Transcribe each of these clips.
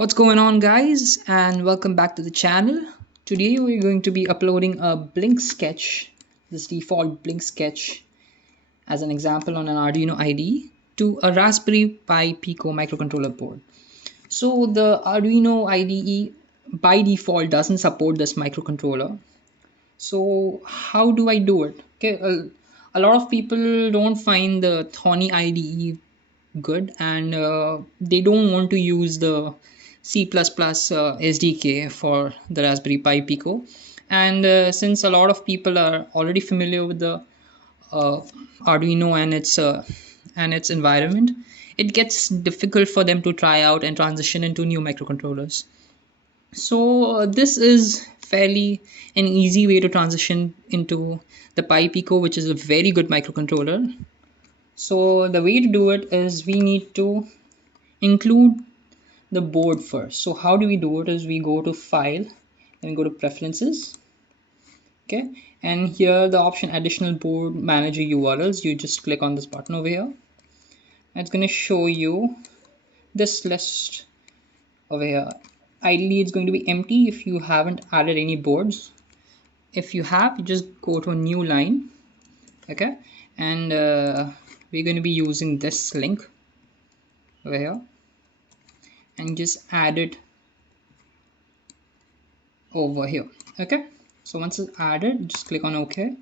What's going on, guys, and welcome back to the channel. Today we're going to be uploading a blink sketch, this default blink sketch as an example on an Arduino IDE to a Raspberry Pi Pico microcontroller board. So the Arduino IDE by default doesn't support this microcontroller. So how do I do it? Okay, a lot of people don't find the Thorny IDE good, and they don't want to use the C++ SDK for the Raspberry Pi Pico. And since a lot of people are already familiar with the uh, Arduino and its environment, it gets difficult for them to try out and transition into new microcontrollers. So this is fairly an easy way to transition into the Pi Pico, which is a very good microcontroller. So the way to do it is we need to include the board first. So how do we do it is we go to file and go to preferences. Okay, and here the option additional board manager URLs, you just click on this button over here. It's going to show you this list over here. Ideally it's going to be empty if you haven't added any boards. If you have, you just go to a new line. Okay, and we're going to be using this link over here and just add it over here. Okay, so once it's added, just click on OK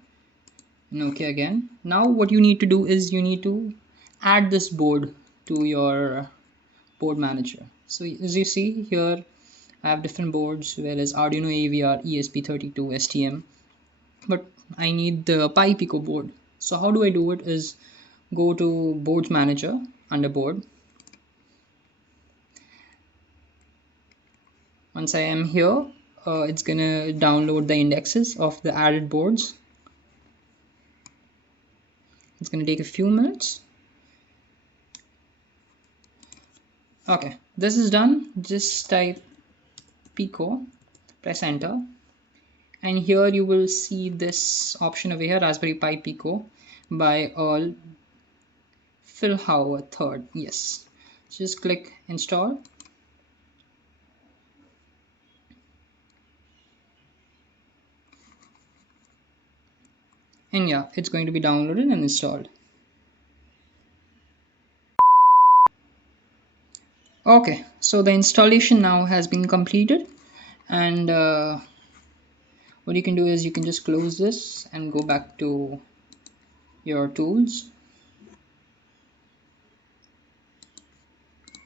and OK again. Now what you need to do is you need to add this board to your board manager. So as you see here, I have different boards, whereas Arduino AVR, ESP32, STM, but I need the Pi Pico board. So how do I do it is go to boards manager under board. Once I am here, it's gonna download the indexes of the added boards. It's gonna take a few minutes. Okay, this is done. Just type Pico, press enter, and here you will see this option over here, Raspberry Pi Pico by Earl Philhauer III. Yes, just click install. And yeah, it's going to be downloaded and installed. Okay, so the installation now has been completed, and what you can do is you can just close this and go back to your tools.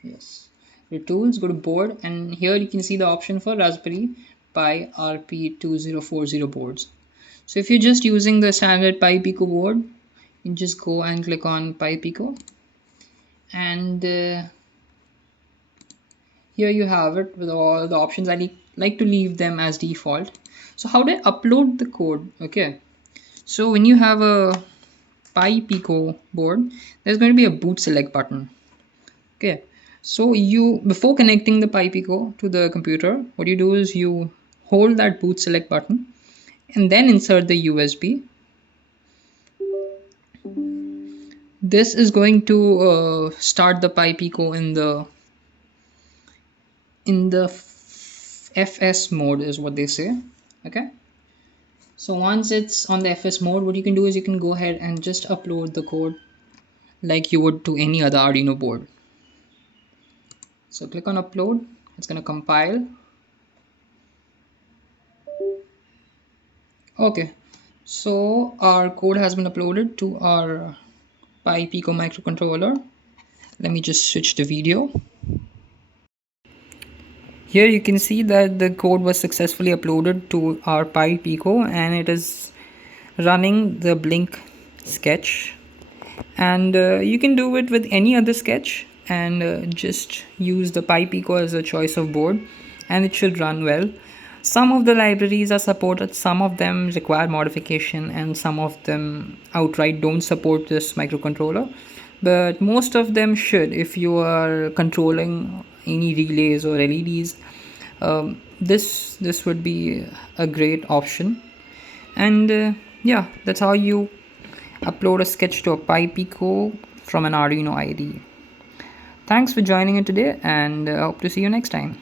Yes, your tools, go to board, and here you can see the option for Raspberry Pi RP2040 boards. So if you're just using the standard Pi Pico board, you just go and click on Pi Pico, and here you have it with all the options. I like to leave them as default. So how do I upload the code? Okay, so when you have a Pi Pico board, there's going to be a boot select button. Okay, so you, before connecting the Pi Pico to the computer, what you do is you hold that boot select button and then insert the USB. This is going to start the Pi Pico in the FS mode is what they say. Okay, so once it's on the FS mode, what you can do is you can go ahead and just upload the code like you would to any other Arduino board. So click on upload, it's going to compile. Okay, so our code has been uploaded to our Pi Pico microcontroller. Let me just switch the video. Here you can see that the code was successfully uploaded to our Pi Pico and it is running the blink sketch, and you can do it with any other sketch and just use the Pi Pico as a choice of board and it should run well. Some of the libraries are supported, some of them require modification, and some of them outright don't support this microcontroller, but most of them should. If you are controlling any relays or LEDs, this would be a great option. And yeah, that's how you upload a sketch to a Pi Pico from an Arduino IDE. Thanks for joining in today, and hope to see you next time.